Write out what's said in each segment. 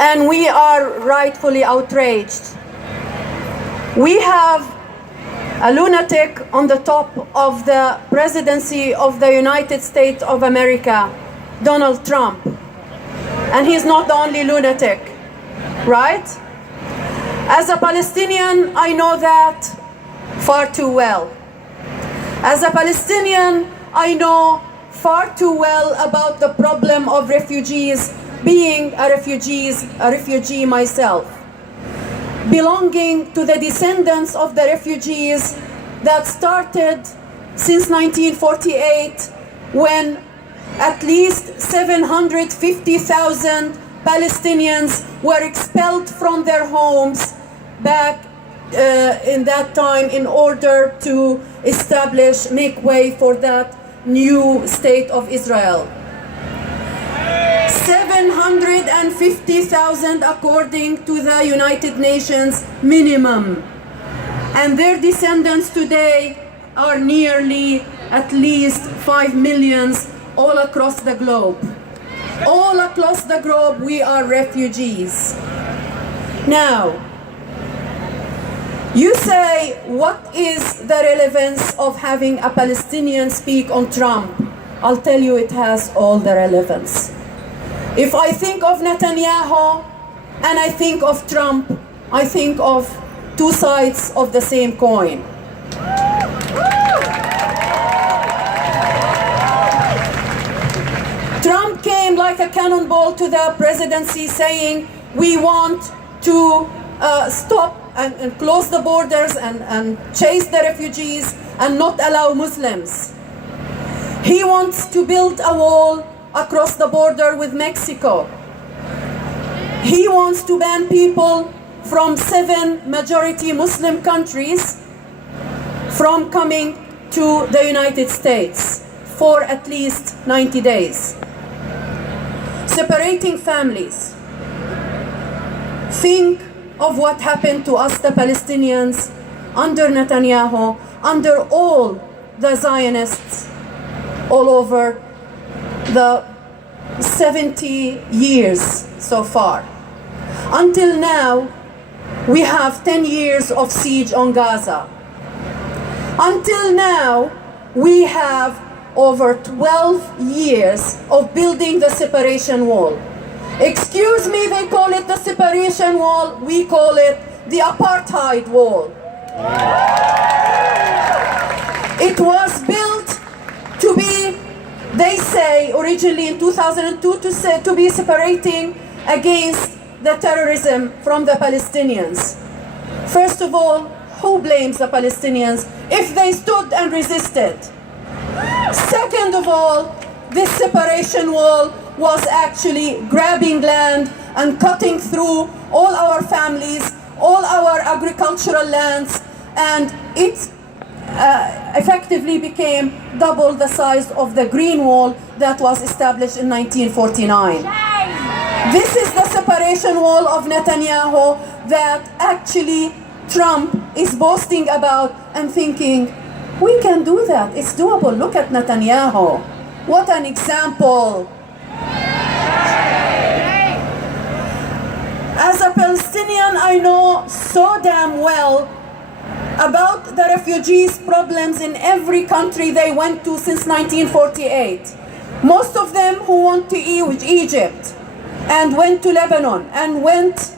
and we are rightfully outraged. We have a lunatic on the top of the presidency of the United States of America, Donald Trump. And he's not the only lunatic, right? As a Palestinian, I know that far too well. As a Palestinian, I know far too well about the problem of refugees, being a refugee myself, belonging to the descendants of the refugees that started since 1948, when at least 750,000 Palestinians were expelled from their homes back in that time in order to make way for that new state of Israel. 750,000 according to the United Nations minimum. And their descendants today are nearly at least 5 million all across the globe. All across the globe, we are refugees. Now, you say, what is the relevance of having a Palestinian speak on Trump? I'll tell you, it has all the relevance. If I think of Netanyahu and I think of Trump, I think of two sides of the same coin. Trump came like a cannonball to the presidency saying, we want to stop and close the borders and chase the refugees and not allow Muslims. He wants to build a wall across the border with Mexico. He wants to ban people from 7 majority Muslim countries from coming to the United States for at least 90 days. Separating families. Think of what happened to us, the Palestinians, under Netanyahu, under all the Zionists all over the 70 years so far. Until now, we have 10 years of siege on Gaza. Until now, we have over 12 years of building the separation wall. Excuse me, they call it the separation wall, we call it the apartheid wall. It was built to be, they say, originally in 2002 to be separating against the terrorism from the Palestinians. First of all, who blames the Palestinians if they stood and resisted? Second of all, this separation wall was actually grabbing land and cutting through all our families, all our agricultural lands, and it effectively became double the size of the Green Wall that was established in 1949. This is the separation wall of Netanyahu that actually Trump is boasting about and thinking, we can do that, it's doable, look at Netanyahu. What an example. As a Palestinian, I know so damn well about the refugees' problems in every country they went to since 1948. Most of them who went to Egypt and went to Lebanon and went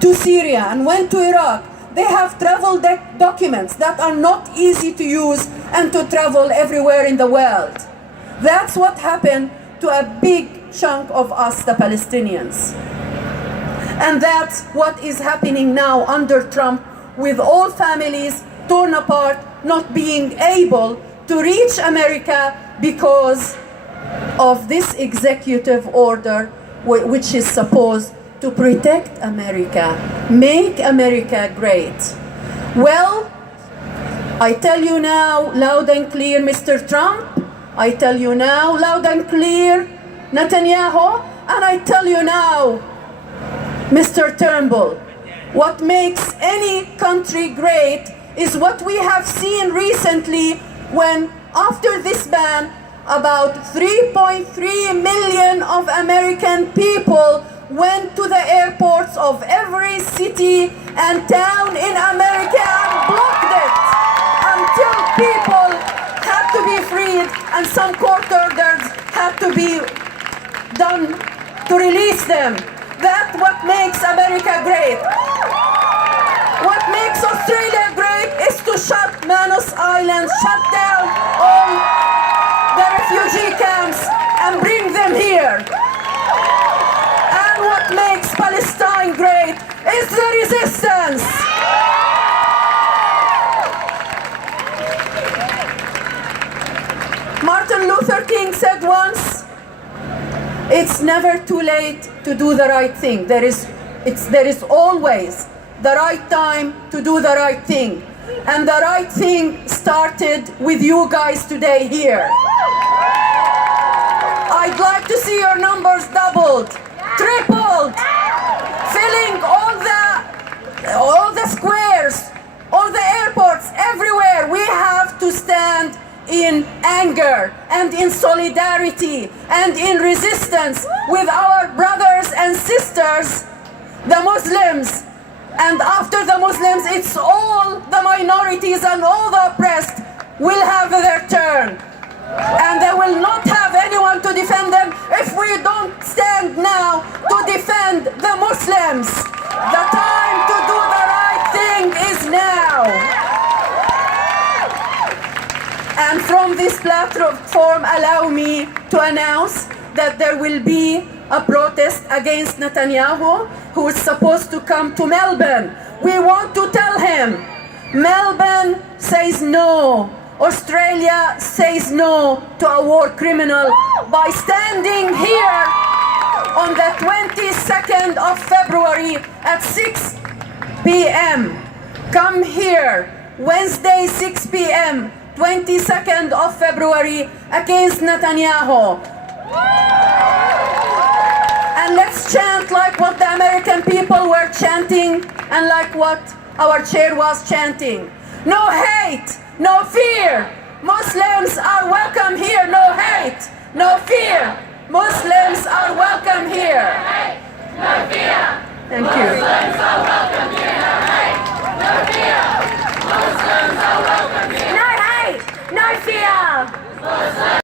to Syria and went to Iraq, they have travel documents that are not easy to use and to travel everywhere in the world. That's what happened to a big chunk of us, the Palestinians. And that's what is happening now under Trump, with all families torn apart, not being able to reach America because of this executive order, which is supposed to protect America, make America great. Well, I tell you now, loud and clear, Mr. Trump, I tell you now, loud and clear, Netanyahu, and I tell you now, Mr. Turnbull, what makes any country great is what we have seen recently when, after this ban, about 3.3 million of American people went to the airports of every city and town in America and blocked it until people had to be freed and some court orders had to be done to release them. That's what makes America great. What makes Australia great is to shut Manus Island, shut down all the refugee camps and bring them here. And what makes Palestine great is the resistance. Martin Luther King said once, it's never too late to do the right thing. There is always the right time to do the right thing. And the right thing started with you guys today here. I'd like to see your numbers doubled, tripled, filling all the squares, all the airports, everywhere. We have to stand in anger and in solidarity and in resistance with our brothers and sisters, the Muslims. And after the Muslims, it's all the minorities and all the oppressed will have their turn. And they will not have anyone to defend them if we don't stand now to defend the Muslims. The time to do the right thing is now. And from this platform, allow me to announce that there will be a protest against Netanyahu, who is supposed to come to Melbourne. We want to tell him, Melbourne says no. Australia says no to a war criminal by standing here on the 22nd of February at 6 p.m. Come here, Wednesday 6 p.m., 22nd of February, against Netanyahu. And let's chant like what the American people were chanting and like what our chair was chanting. No hate, no fear. Muslims are welcome here. No hate, no fear. Muslims are welcome here. No fear. Thank you.